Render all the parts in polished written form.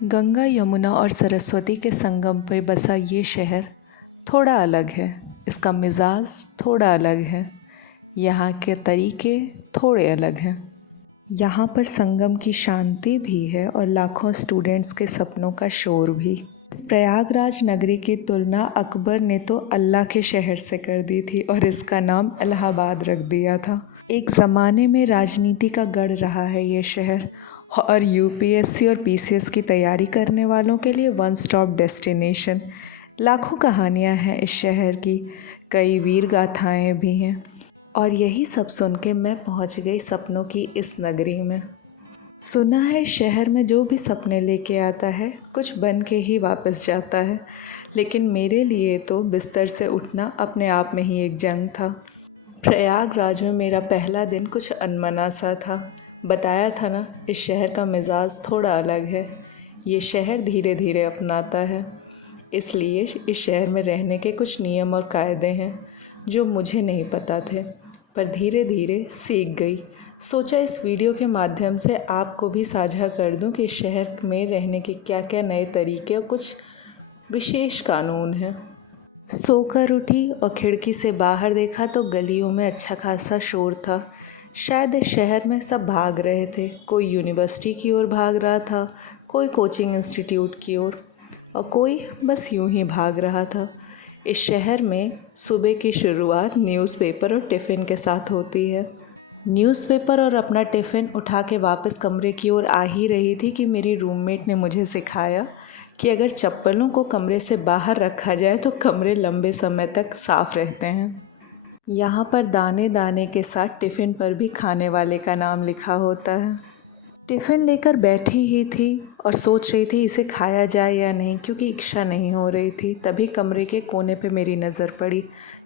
गंगा, यमुना और सरस्वती के संगम पर बसा ये शहर थोड़ा अलग है। इसका मिजाज थोड़ा अलग है। यहाँ के तरीके थोड़े अलग हैं। यहाँ पर संगम की शांति भी है और लाखों स्टूडेंट्स के सपनों का शोर भी। इस प्रयागराज नगरी की तुलना अकबर ने तो अल्लाह के शहर से कर दी थी और इसका नाम इलाहाबाद रख दिया था। एक ज़माने में राजनीति का गढ़ रहा है ये शहर और यूपीएससी और पीसीएस की तैयारी करने वालों के लिए वन स्टॉप डेस्टिनेशन। लाखों कहानियाँ हैं इस शहर की, कई वीर गाथाएँ भी हैं और यही सब सुन के मैं पहुँच गई सपनों की इस नगरी में। सुना है शहर में जो भी सपने लेके आता है कुछ बन के ही वापस जाता है, लेकिन मेरे लिए तो बिस्तर से उठना अपने आप में ही एक जंग था। प्रयागराज में मेरा पहला दिन कुछ अनमना सा था। बताया था ना, इस शहर का मिजाज थोड़ा अलग है। ये शहर धीरे धीरे अपनाता है, इसलिए इस शहर में रहने के कुछ नियम और कायदे हैं जो मुझे नहीं पता थे, पर धीरे धीरे सीख गई। सोचा इस वीडियो के माध्यम से आपको भी साझा कर दूं कि इस शहर में रहने के क्या क्या नए तरीके और कुछ विशेष कानून हैं। सोकर उठी और खिड़की से बाहर देखा तो गलियों में अच्छा खासा शोर था। शायद इस शहर में सब भाग रहे थे। कोई यूनिवर्सिटी की ओर भाग रहा था, कोई कोचिंग इंस्टीट्यूट की ओर और कोई बस यूं ही भाग रहा था। इस शहर में सुबह की शुरुआत न्यूज़पेपर और टिफ़िन के साथ होती है। न्यूज़पेपर और अपना टिफ़िन उठा के वापस कमरे की ओर आ ही रही थी कि मेरी रूममेट ने मुझे सिखाया कि अगर चप्पलों को कमरे से बाहर रखा जाए तो कमरे लंबे समय तक साफ़ रहते हैं। यहाँ पर दाने दाने के साथ टिफ़िन पर भी खाने वाले का नाम लिखा होता है। टिफ़िन लेकर बैठी ही थी और सोच रही थी इसे खाया जाए या नहीं, क्योंकि इच्छा नहीं हो रही थी। तभी कमरे के कोने पे मेरी नज़र पड़ी।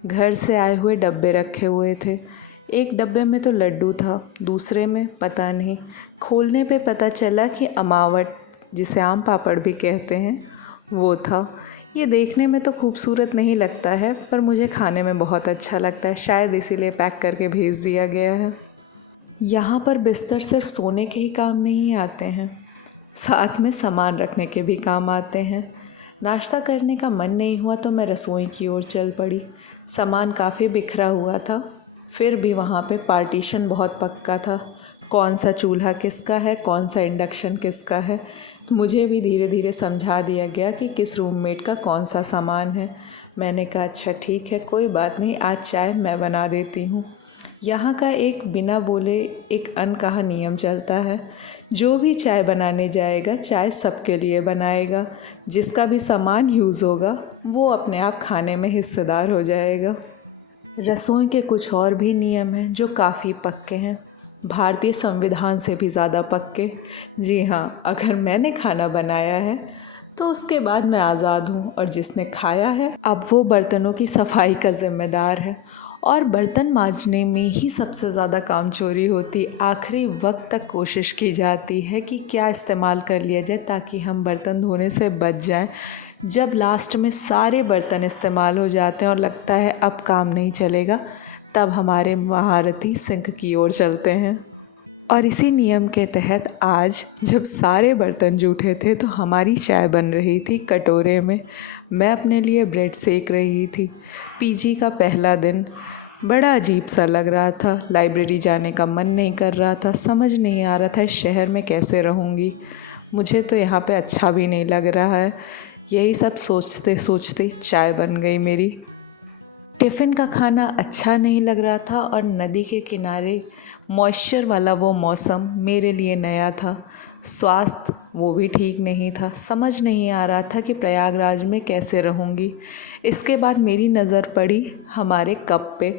घर से आए हुए डब्बे रखे हुए थे। एक डब्बे में तो लड्डू था, दूसरे में पता नहीं। खोलने पे पता चला कि अमावट, जिसे आम पापड़ भी कहते हैं, वो था। ये देखने में तो खूबसूरत नहीं लगता है, पर मुझे खाने में बहुत अच्छा लगता है। शायद इसीलिए पैक करके भेज दिया गया है। यहाँ पर बिस्तर सिर्फ सोने के ही काम नहीं आते हैं, साथ में सामान रखने के भी काम आते हैं। नाश्ता करने का मन नहीं हुआ तो मैं रसोई की ओर चल पड़ी। सामान काफ़ी बिखरा हुआ था, फिर भी वहाँ पे पार्टीशन बहुत पक्का था। कौन सा चूल्हा किसका है, कौन सा इंडक्शन किसका है, मुझे भी धीरे धीरे समझा दिया गया कि किस रूममेट का कौन सा सामान है। मैंने कहा अच्छा ठीक है, कोई बात नहीं, आज चाय मैं बना देती हूँ। यहाँ का एक बिना बोले एक अनकहा नियम चलता है, जो भी चाय बनाने जाएगा चाय सबके लिए बनाएगा। जिसका भी सामान यूज़ होगा वो अपने आप खाने में हिस्सेदार हो जाएगा। रसोई के कुछ और भी नियम हैं जो काफ़ी पक्के हैं, भारतीय संविधान से भी ज़्यादा पक्के। जी हाँ, अगर मैंने खाना बनाया है तो उसके बाद मैं आज़ाद हूँ और जिसने खाया है अब वो बर्तनों की सफाई का ज़िम्मेदार है। और बर्तन मांजने में ही सबसे ज़्यादा काम चोरी होती। आखिरी वक्त तक कोशिश की जाती है कि क्या इस्तेमाल कर लिया जाए ताकि हम बर्तन धोने से बच जाएं। जब लास्ट में सारे बर्तन इस्तेमाल हो जाते हैं और लगता है अब काम नहीं चलेगा, तब हमारे महारथी सिंक की ओर चलते हैं। और इसी नियम के तहत आज जब सारे बर्तन जूठे थे तो हमारी चाय बन रही थी कटोरे में। मैं अपने लिए ब्रेड सेक रही थी। पीजी का पहला दिन बड़ा अजीब सा लग रहा था। लाइब्रेरी जाने का मन नहीं कर रहा था। समझ नहीं आ रहा था इस शहर में कैसे रहूँगी। मुझे तो यहाँ पे अच्छा भी नहीं लग रहा है। यही सब सोचते सोचते चाय बन गई मेरी। टिफ़िन का खाना अच्छा नहीं लग रहा था और नदी के किनारे मॉइस्चर वाला वो मौसम मेरे लिए नया था। स्वास्थ्य वो भी ठीक नहीं था। समझ नहीं आ रहा था कि प्रयागराज में कैसे रहूँगी। इसके बाद मेरी नज़र पड़ी हमारे कप पे।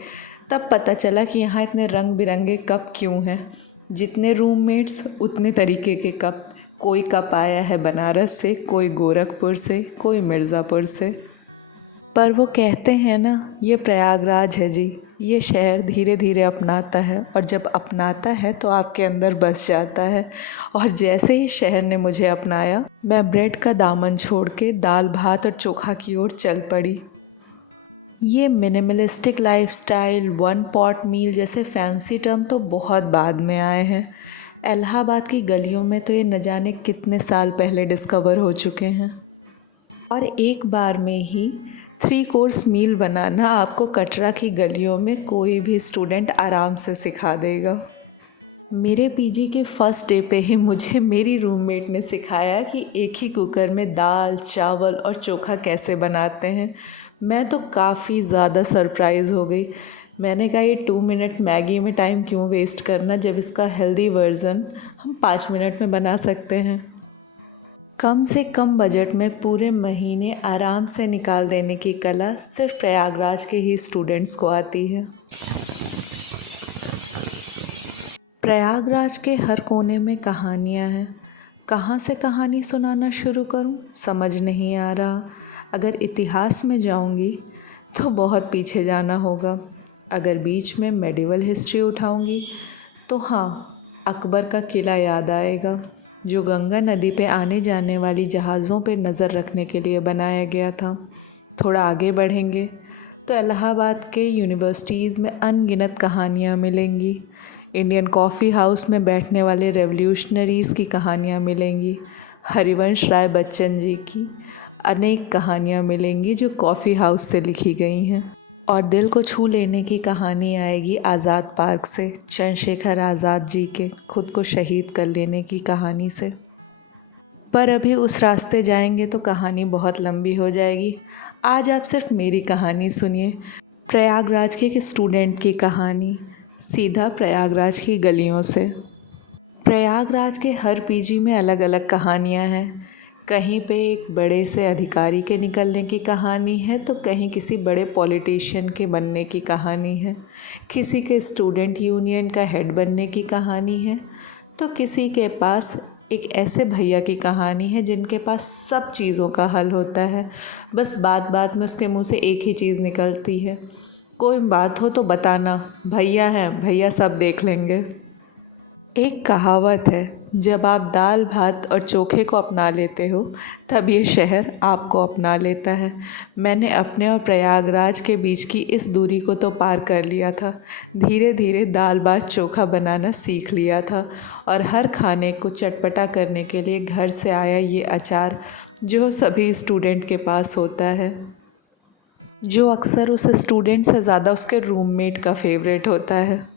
तब पता चला कि यहाँ इतने रंग बिरंगे कप क्यों हैं। जितने रूममेट्स उतने तरीके के कप। कोई कप आया है बनारस से, कोई गोरखपुर से, कोई मिर्ज़ापुर से। पर वो कहते हैं ना, ये प्रयागराज है जी। ये शहर धीरे धीरे अपनाता है और जब अपनाता है तो आपके अंदर बस जाता है। और जैसे ही शहर ने मुझे अपनाया, मैं ब्रेड का दामन छोड़ के दाल भात और चोखा की ओर चल पड़ी। ये minimalistic lifestyle, one pot meal जैसे फैंसी टर्म तो बहुत बाद में आए हैं। इलाहाबाद की गलियों में तो ये न जाने कितने साल पहले डिस्कवर हो चुके हैं। और एक बार में ही 3 कोर्स मील बनाना आपको कटरा की गलियों में कोई भी स्टूडेंट आराम से सिखा देगा। मेरे पीजी के फर्स्ट डे पे ही मुझे मेरी रूममेट ने सिखाया कि एक ही कुकर में दाल, चावल और चोखा कैसे बनाते हैं। मैं तो काफ़ी ज़्यादा सरप्राइज़ हो गई। मैंने कहा ये 2 मिनट मैगी में टाइम क्यों वेस्ट करना, जब इसका हेल्दी वर्ज़न हम 5 मिनट में बना सकते हैं। कम से कम बजट में पूरे महीने आराम से निकाल देने की कला सिर्फ प्रयागराज के ही स्टूडेंट्स को आती है। प्रयागराज के हर कोने में कहानियाँ हैं। कहाँ से कहानी सुनाना शुरू करूँ समझ नहीं आ रहा। अगर इतिहास में जाऊँगी तो बहुत पीछे जाना होगा। अगर बीच में मेडिवल हिस्ट्री उठाऊँगी तो हाँ, अकबर का किला याद आएगा, जो गंगा नदी पे आने जाने वाली जहाज़ों पे नज़र रखने के लिए बनाया गया था। थोड़ा आगे बढ़ेंगे तो इलाहाबाद के यूनिवर्सिटीज़ में अनगिनत कहानियाँ मिलेंगी। इंडियन कॉफ़ी हाउस में बैठने वाले रेवोल्यूशनरीज़ की कहानियाँ मिलेंगी। हरिवंश राय बच्चन जी की अनेक कहानियाँ मिलेंगी जो कॉफ़ी हाउस से लिखी गई हैं। और दिल को छू लेने की कहानी आएगी आज़ाद पार्क से, चंद्रशेखर आज़ाद जी के खुद को शहीद कर लेने की कहानी से। पर अभी उस रास्ते जाएंगे तो कहानी बहुत लंबी हो जाएगी। आज आप सिर्फ मेरी कहानी सुनिए, प्रयागराज के एक स्टूडेंट की कहानी, सीधा प्रयागराज की गलियों से। प्रयागराज के हर पीजी में अलग अलग कहानियाँ हैं। कहीं पे एक बड़े से अधिकारी के निकलने की कहानी है तो कहीं किसी बड़े पॉलिटिशियन के बनने की कहानी है। किसी के स्टूडेंट यूनियन का हेड बनने की कहानी है तो किसी के पास एक ऐसे भैया की कहानी है जिनके पास सब चीज़ों का हल होता है। बस बात बात में उसके मुंह से एक ही चीज़ निकलती है, कोई बात हो तो बताना, भैया हैं, भैया सब देख लेंगे। एक कहावत है, जब आप दाल भात और चोखे को अपना लेते हो तब ये शहर आपको अपना लेता है। मैंने अपने और प्रयागराज के बीच की इस दूरी को तो पार कर लिया था। धीरे धीरे दाल भात चोखा बनाना सीख लिया था और हर खाने को चटपटा करने के लिए घर से आया ये अचार जो सभी स्टूडेंट के पास होता है, जो अक्सर उस स्टूडेंट से ज़्यादा उसके रूममेट का फेवरेट होता है।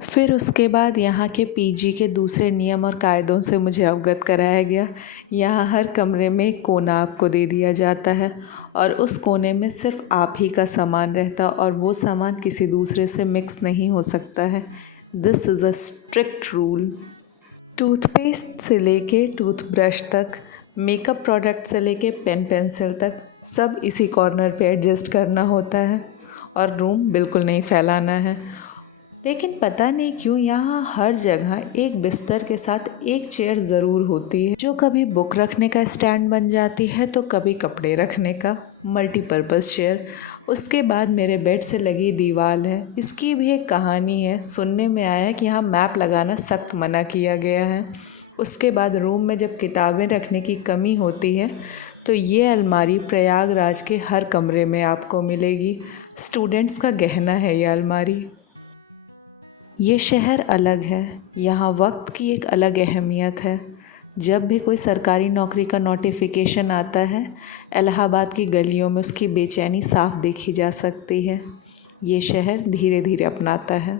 फिर उसके बाद यहाँ के पीजी के दूसरे नियम और कायदों से मुझे अवगत कराया गया। यहाँ हर कमरे में एक कोना आपको दे दिया जाता है और उस कोने में सिर्फ आप ही का सामान रहता और वो सामान किसी दूसरे से मिक्स नहीं हो सकता है। This is a strict rule. Toothpaste से लेके टूथब्रश तक, मेकअप प्रोडक्ट से लेके पेन पेंसिल तक सब इसी कॉर्नर पे एडजस्ट करना होता है और रूम बिल्कुल नहीं फैलाना है। लेकिन पता नहीं क्यों यहाँ हर जगह एक बिस्तर के साथ एक चेयर ज़रूर होती है, जो कभी बुक रखने का स्टैंड बन जाती है तो कभी कपड़े रखने का मल्टीपर्पज़ चेयर। उसके बाद मेरे बेड से लगी दीवार है, इसकी भी एक कहानी है। सुनने में आया कि यहाँ मैप लगाना सख्त मना किया गया है। उसके बाद रूम में जब किताबें रखने की कमी होती है तो ये अलमारी प्रयागराज के हर कमरे में आपको मिलेगी। स्टूडेंट्स का गहना है ये अलमारी। ये शहर अलग है, यहाँ वक्त की एक अलग अहमियत है। जब भी कोई सरकारी नौकरी का नोटिफिकेशन आता है, इलाहाबाद की गलियों में उसकी बेचैनी साफ देखी जा सकती है। ये शहर धीरे धीरे अपनाता है।